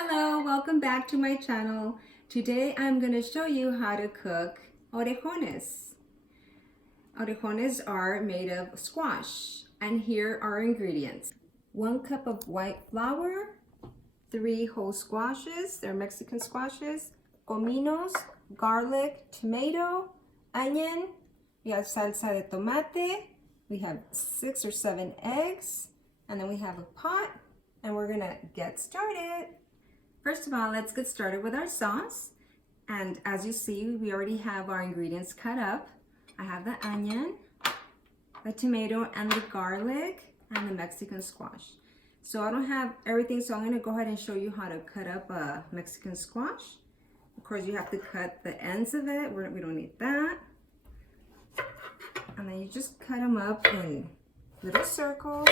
Hello, welcome back to my channel. Today I'm going to show you how to cook orejones. Orejones are made of squash, and here are ingredients. 1 cup of white flour, 3 whole squashes, they're Mexican squashes, cominos, garlic, tomato, onion, we have salsa de tomate, we have 6 or 7 eggs, and then we have a pot, and we're gonna get started. First of all, let's get started with our sauce. And as you see, we already have our ingredients cut up. I have the onion, the tomato, and the garlic, and the Mexican squash. So I don't have everything, so I'm gonna go ahead and show you how to cut up a Mexican squash. Of course, you have to cut the ends of it. We don't need that. And then you just cut them up in little circles.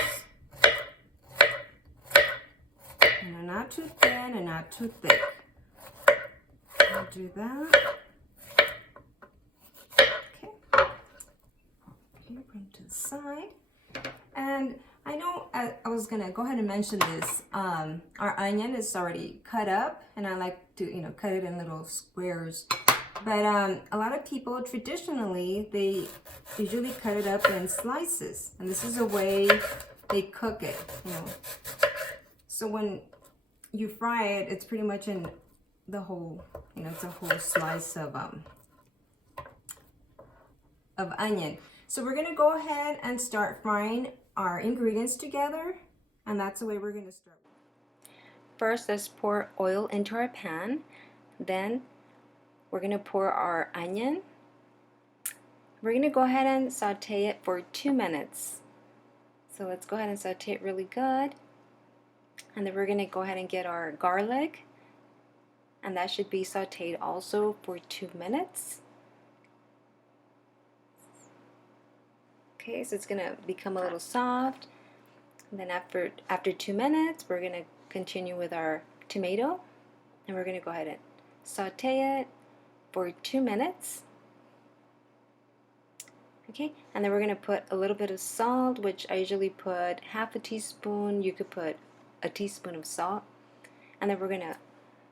And they're not too thin and not too thick. I'll do that. Okay. Here, bring to the side. And I know I was gonna go ahead and mention this. Our onion is already cut up, and I like to, cut it in little squares. But a lot of people traditionally they usually cut it up in slices, and this is a way they cook it. So when you fry it, it's pretty much in the whole, it's a whole slice of onion. So we're gonna go ahead and start frying our ingredients together, and that's the way we're gonna start. First, let's pour oil into our pan. Then we're gonna pour our onion. We're gonna go ahead and saute it for 2 minutes. So let's go ahead and saute it really good. And then we're going to go ahead and get our garlic, and that should be sauteed also for 2 minutes. Okay, so it's going to become a little soft. And then after 2 minutes, we're going to continue with our tomato, and we're going to go ahead and saute it for 2 minutes. Okay, and then we're going to put a little bit of salt, which I usually put half a teaspoon. You could put a teaspoon of salt. And then we're going to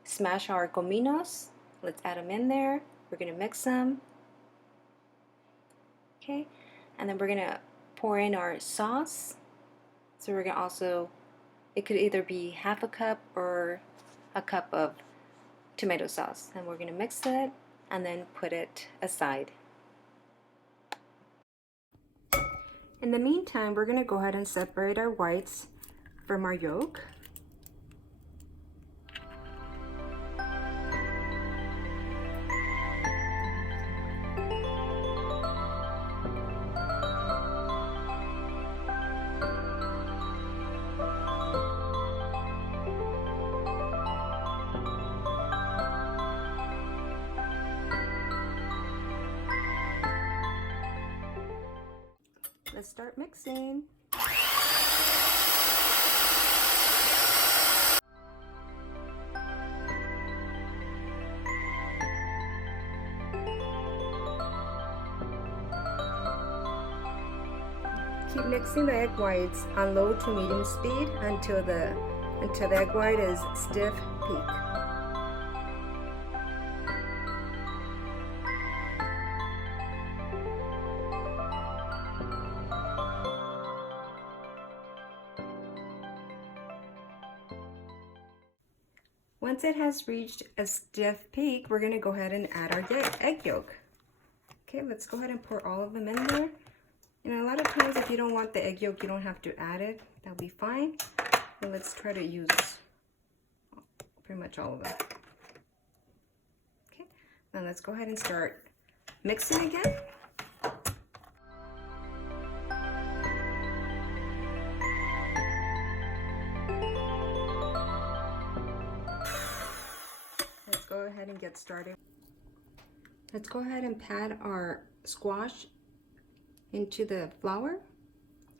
smash our cominos. Let's add them in there. We're going to mix them. Okay, and then we're going to pour in our sauce. So we're going to also, it could either be half a cup or a cup of tomato sauce. And we're going to mix it and then put it aside. In the meantime, we're going to go ahead and separate our whites from our yolk. Let's start mixing. Keep mixing the egg whites on low to medium speed until the egg white is stiff peak. Once it has reached a stiff peak, we're going to go ahead and add our egg yolk. Okay, let's go ahead and pour all of them in there. A lot of times if you don't want the egg yolk, you don't have to add it. That'll be fine. But let's try to use pretty much all of them. Okay, now let's go ahead and start mixing again. Let's go ahead and get started. Let's go ahead and pat our squash into the flour.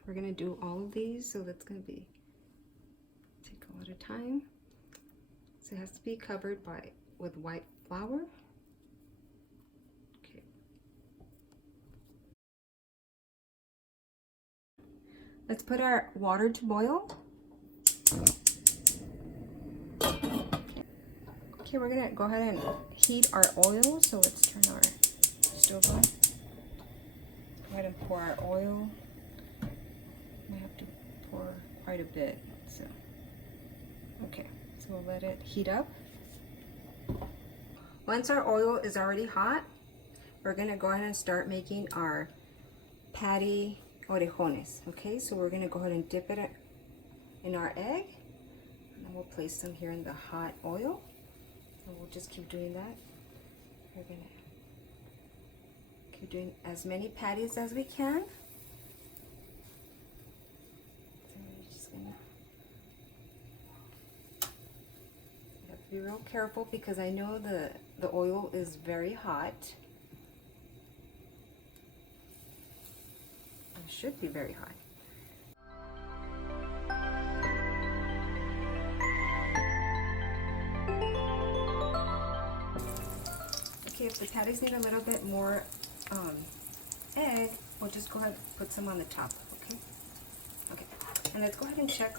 We're going to do all of these, so that's going to take a lot of time. So it has to be covered with white flour. Okay. Let's put our water to boil. Okay, we're gonna go ahead and heat our oil. So let's turn our stove on. Go ahead and pour our oil. We have to pour quite a bit. So, okay, so we'll let it heat up. Once our oil is already hot, we're gonna go ahead and start making our patty orejones. Okay, so we're gonna go ahead and dip it in our egg, and then we'll place them here in the hot oil, and we'll just keep doing that. We're gonna keep doing as many patties as we can. So we're just gonna have to be real careful because I know the oil is very hot. It should be very hot. Okay, if the patties need a little bit more egg, we'll just go ahead and put some on the top, okay? Okay, and let's go ahead and check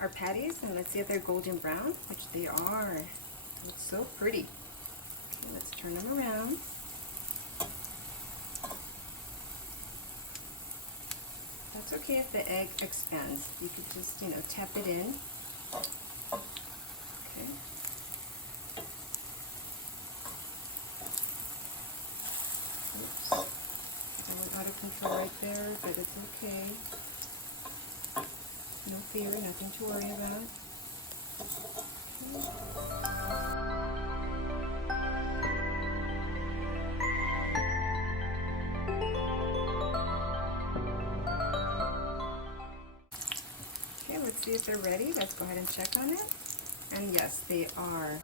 our patties, and let's see if they're golden brown, which they are. It looks so pretty. Okay, let's turn them around. That's okay if the egg expands. You could just, tap it in. Okay. Oops. I went out of control right there, but it's okay. No fear, nothing to worry about. Okay, let's see if they're ready. Let's go ahead and check on it. And yes, they are.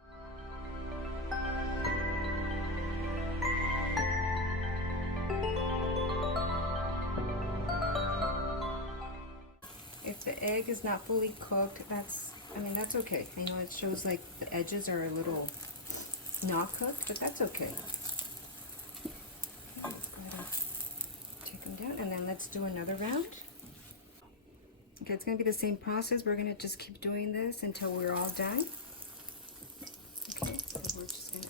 If the egg is not fully cooked, that's okay. I know it shows like the edges are a little not cooked, but that's okay. Let's go ahead and take them down, and then let's do another round. Okay, it's going to be the same process. We're going to just keep doing this until we're all done. Okay, so we're just going to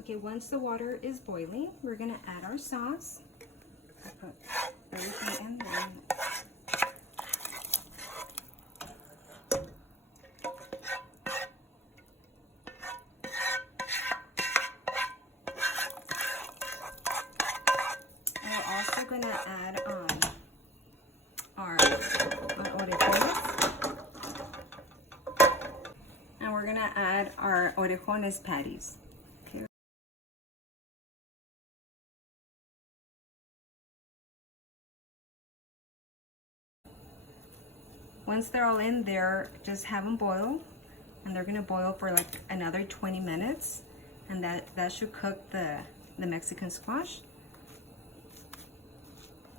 Okay, once the water is boiling, we're going to add our sauce. Put everything in there. And we're also going to add our orejones. And we're going to add our orejones patties. Okay. Once they're all in there, just have them boil, and they're gonna boil for like another 20 minutes, and that should cook the Mexican squash.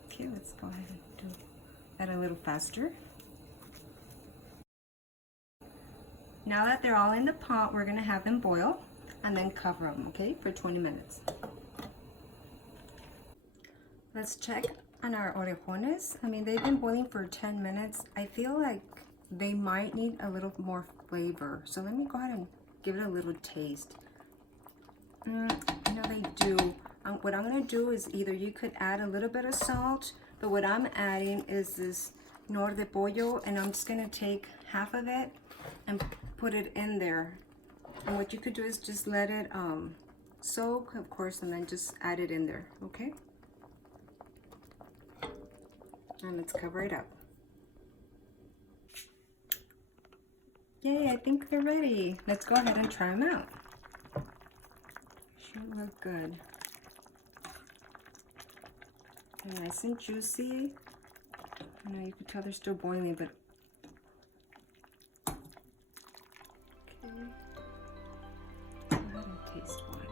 Okay, let's go ahead and do that a little faster. Now that they're all in the pot, we're gonna have them boil and then cover them, okay, for 20 minutes. Let's check on our orejones. I mean, they've been boiling for 10 minutes. I feel like they might need a little more flavor. So let me go ahead and give it a little taste. I know they do. What I'm gonna do is either you could add a little bit of salt, but what I'm adding is this nor de pollo, and I'm just gonna take half of it and put it in there. And what you could do is just let it soak, of course, and then just add it in there, okay? And let's cover it up. Yay, I think they're ready. Let's go ahead and try them out. Should look good. They're nice and juicy. I know you can tell they're still boiling, but okay. Go ahead and taste one.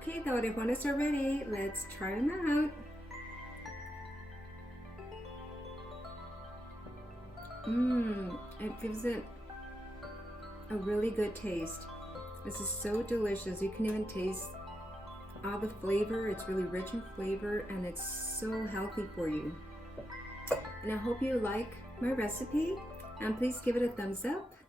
Okay, the orejones are ready. Let's try them out. It gives it a really good taste. This is so delicious. You can even taste all the flavor. It's really rich in flavor and it's so healthy for you. And I hope you like my recipe, and please give it a thumbs up